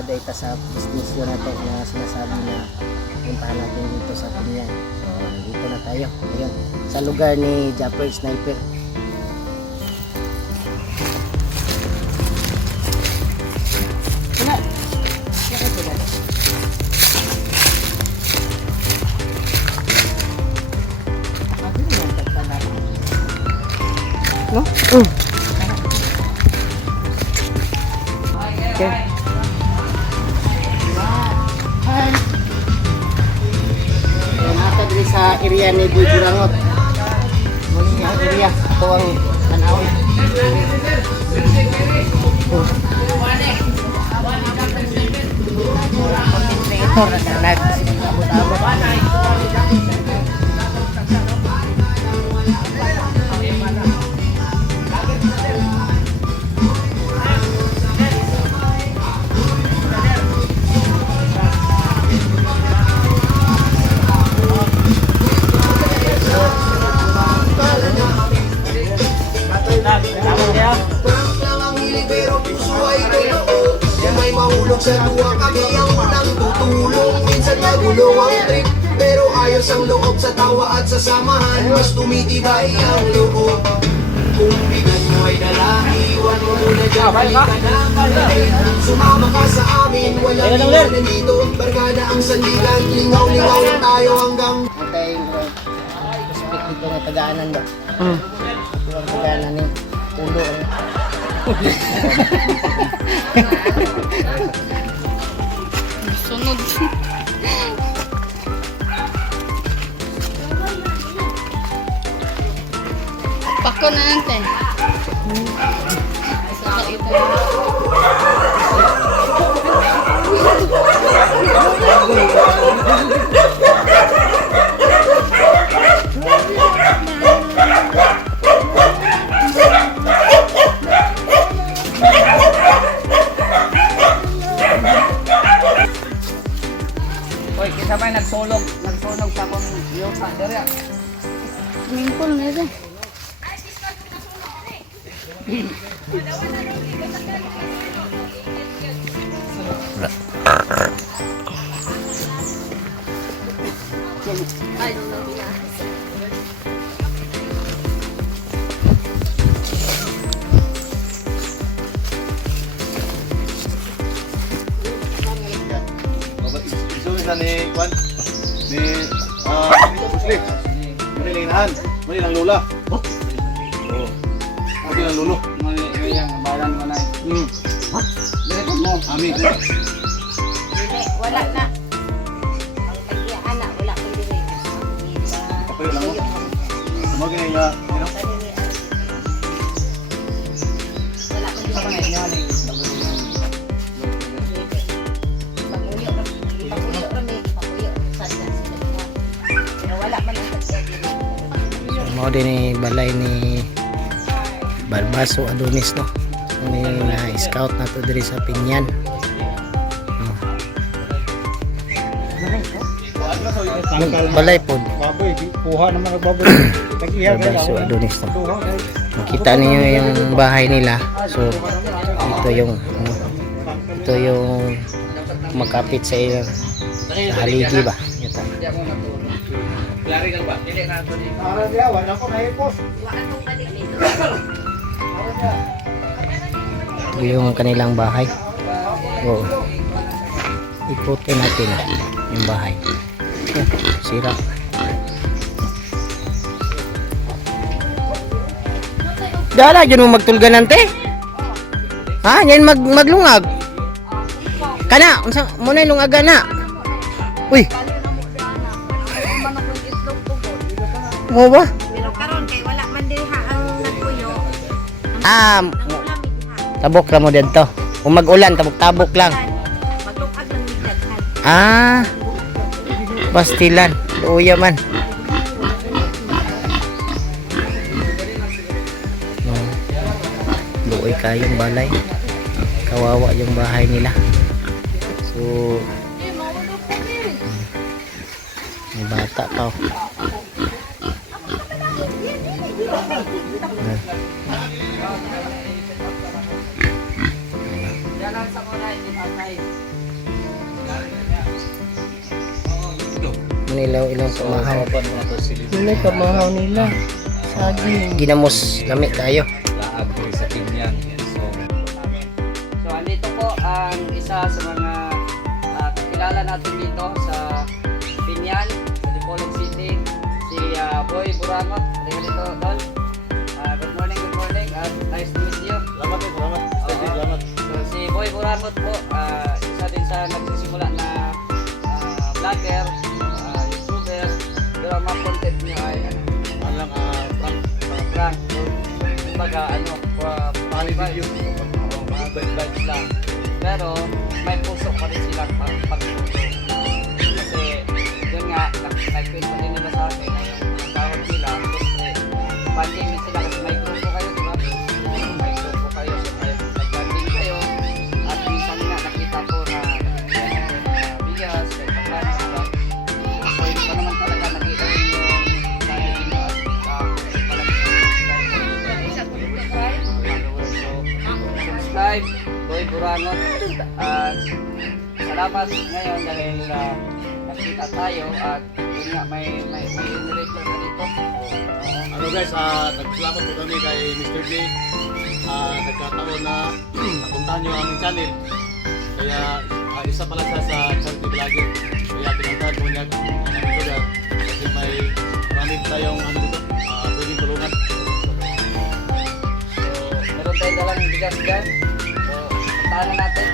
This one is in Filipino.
na data sa business yun na to na sinasabi na puntahan natin dito sa Pinyan. So, dito na tayo ngayon sa lugar ni Japper Sniper. No? Okay. Nasa diri sa area ni Burangot. Muli ang area ito ang tanawon. Ito na nag-abot-abot. Sa luwa kami ang unang tutulong. Minsan magulo ang trip, pero ayos ang loob sa tawa at sa samahan. Mas tumitibay ang loob. Kung bigat mo ay dala, iwan mo muna dyan. Balik ka na palarin. Sumama ka sa amin, walang iwanan dito. Barkada ang sandigan, lingaw-lingaw lang tayo hanggang Antay yung respect dito ng tagaanan ba? Ito ang tagaanan ni Ulo. Sunod. Pako na natin. Saka ito. Oy, kita may nagsulog sa akong yuta dere. Swimming pool na ito. Ni Kwan ni Muslim muli lingnahan muli lang lula muli lang lulo Mali yang balan mo na. Dire ko mo. amin Wala na. Ang anak wala kang diri. kapayo lang mo mo gani nga Wala kang Sa diri. kanay niya ni Papuyo rami, papuyo sada sila. Pero wala man ang diri. Mao din ni balay ni Barbaso Adonis no. Ni na scout na to diri sa Pinyan. Balay pod. baboy, kuha naman ang baboy. Tag-iya Barbaso Adonis no. Makita niyo yung bahay nila. So ito yung makapit sa ilang haligi ba. Ito. Klari ka ba? Dili na to ni. para diya, wala ko na ipos. Ito yung kanilang bahay. Oo. Ikutin natin yung bahay. Oh, sira. Dala, dyan mo magtulganan te. Ha? Yan maglungag. Kana, unsa muna yung lungaga na. Uy. Mo ba? Pero karon kay wala man diri ha ang nagpuyo. Ah, Ulam diha. tabok lang mo dito. Kung mag-ulan, tabok-tabok lang. Maglukag lang ni daghan. Ah, pastilan. Luya man. Luoy kayong balay. Kawawa yung bahay nila. So, may bata pa. Yan ang sa kulay ni Patay. Manilaw ilang pamahaw. Kapan mo to sili. Yun ay pamahaw nila. Saging. Ginamos lami kayo. Laag ko sa Pinyan. So, So, andito po ang isa sa mga kakilala natin dito sa Pinyan, sa Dipolog City, si Boy Burangot. Halika dito, Tol. Good morning, at nice to meet you. Salamat eh, salamat. Steady, Oo. salamat. So, si Boy Burangot po, isa din sa nagsisimula na vlogger, YouTuber, pero ang mga content niyo ay Alang, prank. prank. Kumbaga, Funny video. mga bad vibes lang. Pero may puso pa rin silang pagpuso. Kasi yun nga, nagkwento din nila sa akin na yung tawag nila, kasi banding din sila kasi may grupo kayo, di ba? May grupo kayo, so kayo nag-banding kayo. At minsan nga nakita ko na bigas, kahit pagkano, di ba? So hindi pa naman talaga nakita yung channel nyo at subscribe, Boy Burangot. At salamat ngayon dahil nakita tayo at yun nga may narrator na dito. Ano guys, nagpasalamat po kami kay Mr. J. Nagkataon na napuntahan nyo ang aming channel. Kaya isa pala siya sa charity vlogger. Kaya pinuntahan po niya ang aming lugar. Kasi may maraming tayong dito, pwedeng tulungan. So meron tayong dalang bigas dyan. So puntahan na natin